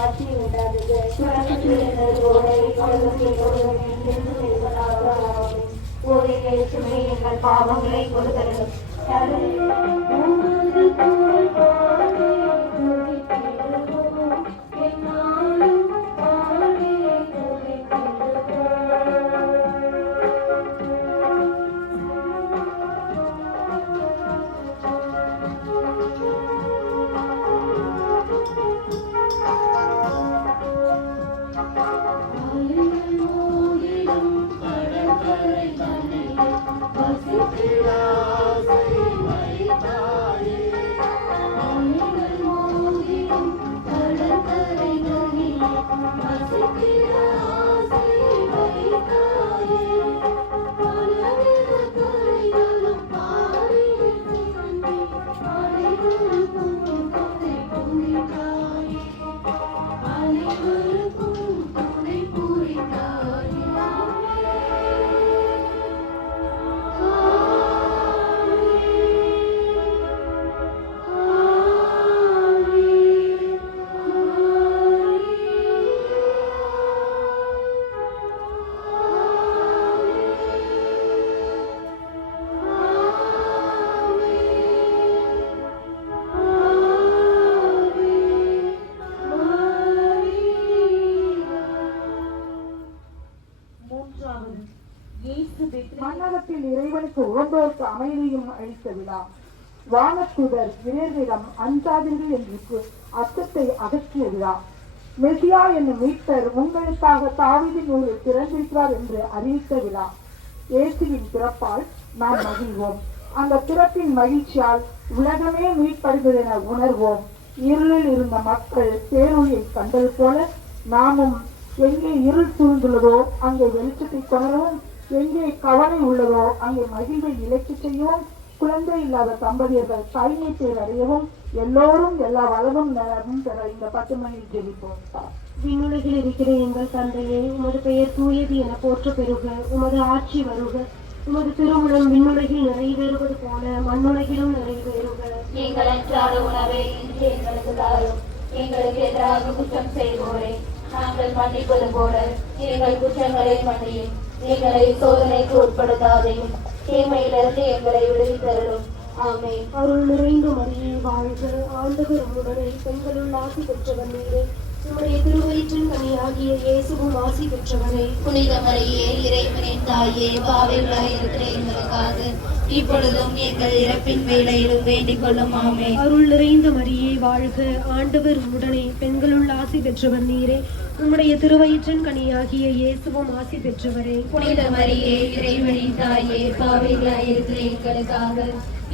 ஆட்சி உண்டானது. தொடக்கத்தில் இருந்தது போல இப்பொழுதும் எப்பொழுதும் என்றென்றும் இருப்பதாக. ஓரே இயேசுவே எங்கள் பாவங்களை பொறுத்தருளும். மன்னகத்தில் இறைவனுக்கு உகந்தோருக்கு அமைதியும் அளித்த விழா. வானத்துதர் வீரரிடம் அஞ்சாதீர்கள் என்று அச்சத்தை அகற்றிய விழா. மெசியா என்னும் மீட்பர் உங்களுக்காக தாவீதின் நூலில் திறந்திருக்கிறார் என்று அறிவித்த விழா. இயேசுவின் பிறப்பால் நாம் மகிழ்வோம். அந்த பிறப்பின் மகிழ்ச்சியால் உலகமே மீட்படுகிறது என உணர்வோம். இருளில் இருந்த மக்கள் பேரொழியை கண்டது போல நாமும் எங்கே இருள் சூழ்ந்துள்ளதோ அங்கே வெளிச்சத்தை கொணரவும், எங்கே கவலை உள்ளதோ அங்கே மகிழ்வை இலக்கு செய்யவும், குழந்தை இல்லாத தம்பதியர்கள் தாய்மை பேர் அடையவும், எல்லோரும் எல்லா வளமும் நலமும் பெற இந்த 10 மணியில் ஜெபிப்போம். விண்ணுலகில் இருக்கிற எங்கள் தந்தையே, உமது பெயர் தூயது என போற்ற பெறுக. உமது ஆட்சி வருக. உமது திருவுளம் விண்ணுலகில் நிறைவேறுவது போல மண்ணுலகிலும் நிறைவேறுக. எங்கள் அன்றாட உணவை இன்று எங்களுக்கு தாரும். எங்களுக்கு எதிராக குற்றம் செய்வோரை நாங்கள் மன்னிப்பது போல எங்கள் குற்றங்களை மன்னியும். எங்களை சோதனைக்கு உட்படுத்தாதையும் தீமையிலிருந்து எங்களை விடுவித்தருளும். ஆமென். அருள் நிறைந்த மரியே வாழ்க. ஆண்டவர் உம்முடனே, பெண்களுள் ஆசி பெற்றவர் நீரே. உம்முடைய திருவயிற்றின் கனியாகிய இயேசுவும் ஆசி பெற்றவரே. புனித மரியே, இறைவனின் தாயே, பாவிகளாய் இருக்கிற எங்களுக்காக இப்பொழுதும் எங்கள் இறப்பின் வேளையிலும் வேண்டிக் கொள்ளும். ஆமென். அருள் நிறைந்த மரியே வாழ்க. ஆண்டவர் உம்முடனே, பெண்களுள் ஆசி பெற்றவர் நீரே. உம்முடைய திருவயிற்றின் கனியாகிய இயேசுவும் ஆசி பெற்றவரே. புனித மரியே, இறைவனின் தாயே, பாவிகளாய் இருக்கிற எங்களுக்காக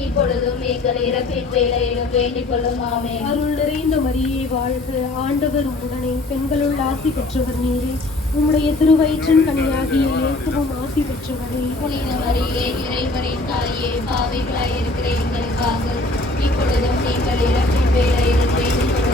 இப்பொழுதும் எங்கள் இறப்பின் வேளையிலும் வேண்டிக் கொள்ளும். ஆமென். அருள் நிறைந்த மரியே வாழ்க. ஆண்டவர் உம்முடனே, பெண்களுள் ஆசி பெற்றவர் நீரே. உம்முடைய திருவயிற்றின் கனியாகிய இயேசுவும் ஆசி பெற்றவரே. புனித மரியே, இறைவனின் தாயே, பாவிகளாய் இருக்கிற எங்களுக்காக இப்பொழுதும் எங்கள் இறப்பின் வேளையிலும் வேண்டிக் கொள்ளும்.